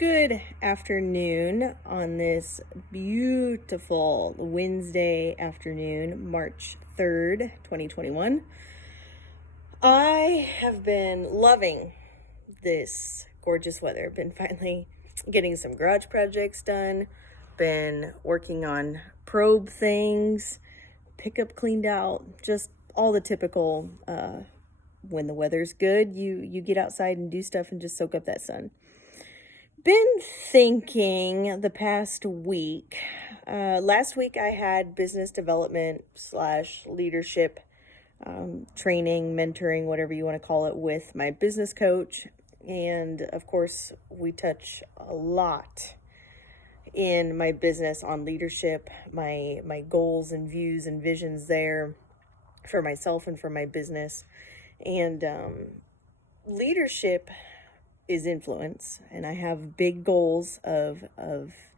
Good afternoon on this beautiful Wednesday afternoon, March 3rd, 2021. I have been loving this gorgeous weather. Been finally getting some garage projects done, been working on probe things, pickup cleaned out, just all the typical when the weather's good, you get outside and do stuff and just soak up that sun. Been thinking the past week. Last week I had business development / leadership training, mentoring, whatever you want to call it, with my business coach. And of course, we touch a lot in my business on leadership, my goals and views and visions there for myself and for my business. And leadership is influence, and I have big goals of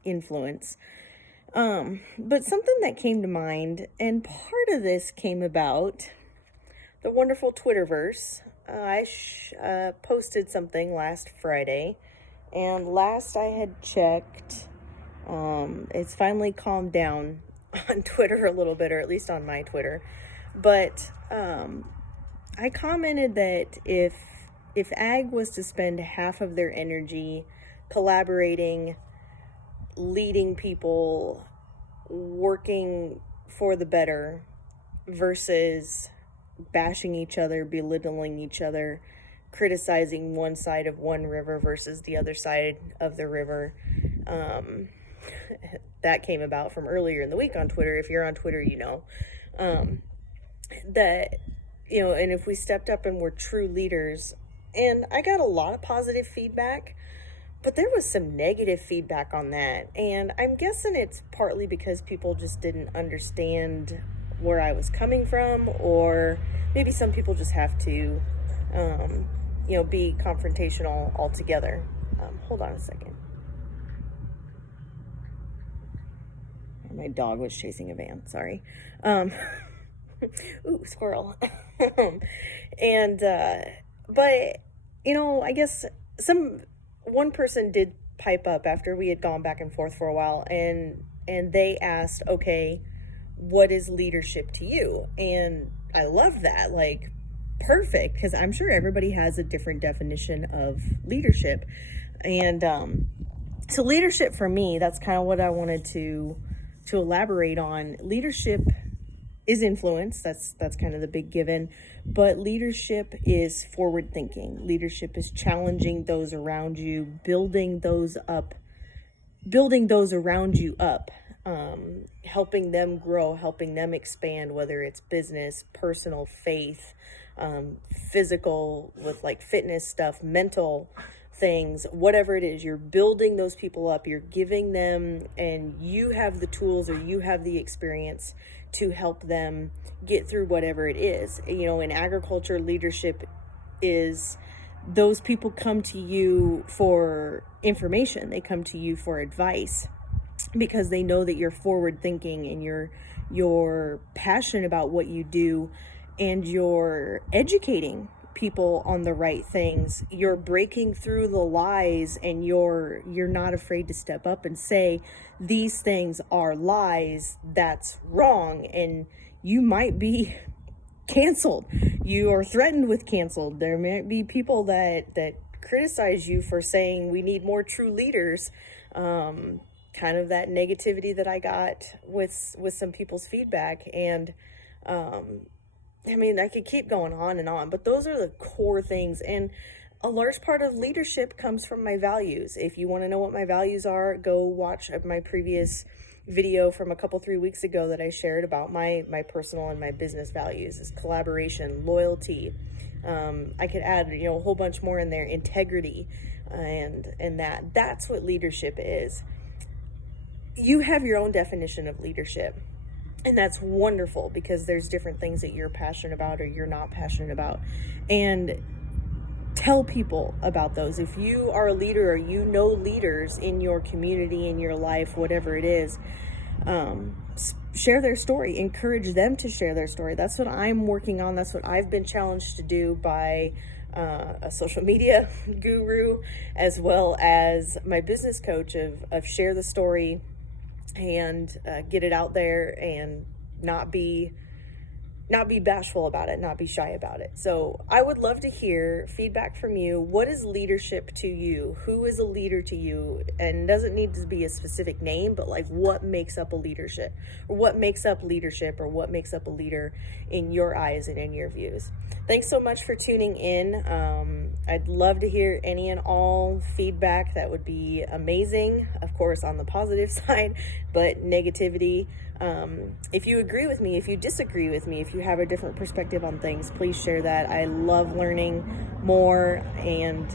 influence. But something that came to mind, and part of this came about the wonderful Twitterverse. I posted something last Friday, and last I had checked, it's finally calmed down on Twitter a little bit, or at least on my Twitter. But I commented that if ag was to spend half of their energy collaborating, leading people, working for the better, versus bashing each other, belittling each other, criticizing one side of one river versus the other side of the river, that came about from earlier in the week on Twitter. If you're on Twitter, you know, that, and if we stepped up and were true leaders. And I got a lot of positive feedback, but there was some negative feedback on that. And I'm guessing it's partly because people just didn't understand where I was coming from, or maybe some people just have to, be confrontational altogether. Hold on a second. My dog was chasing a van, sorry. Ooh, squirrel. But, I guess one person did pipe up after we had gone back and forth for a while, and they asked, okay, what is leadership to you? And I love that, like, perfect, because I'm sure everybody has a different definition of leadership. And so leadership for me, that's kind of what I wanted to elaborate on. Leadership is influence. That's kind of the big given. But leadership is forward thinking. Leadership is challenging those around you, building those around you up, helping them grow, helping them expand, whether it's business, personal, faith, physical, with like fitness stuff, mental things, whatever it is. You're building those people up, you're giving them, and you have the tools or you have the experience to help them get through whatever it is. In agriculture, leadership is those people come to you for information. They come to you for advice because they know that you're forward thinking and you're passionate about what you do, and you're educating people on the right things. You're breaking through the lies, and you're not afraid to step up and say, these things are lies, that's wrong, and you might be canceled. You are threatened with canceled. There might be people that criticize you for saying we need more true leaders. Kind of that negativity that I got with some people's feedback. And I could keep going on and on, but those are the core things. And a large part of leadership comes from my values. If you want to know what my values are, go watch my previous video from a couple 3 weeks ago that I shared about my personal and my business values. Is collaboration, loyalty. I could add, a whole bunch more in there. Integrity, and that's what leadership is. You have your own definition of leadership. And that's wonderful, because there's different things that you're passionate about or you're not passionate about. And tell people about those. If you are a leader or you know leaders in your community, in your life, whatever it is, share their story. Encourage them to share their story. That's what I'm working on. That's what I've been challenged to do by a social media guru, as well as my business coach of share the story and get it out there and not be bashful about it, not be shy about it. So I would love to hear feedback from you. What is leadership to you? Who is a leader to you? And doesn't need to be a specific name, but like what makes up a leadership, or what makes up leadership, or what makes up a leader in your eyes and in your views. Thanks so much for tuning in. I'd love to hear any and all feedback. That would be amazing. Of course, on the positive side, but negativity. If you agree with me, if you disagree with me, if you have a different perspective on things, please share that. I love learning more and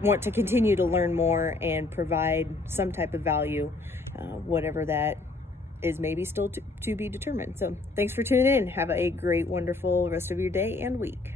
want to continue to learn more and provide some type of value, whatever that is, maybe still to be determined. So thanks for tuning in. Have a great, wonderful rest of your day and week.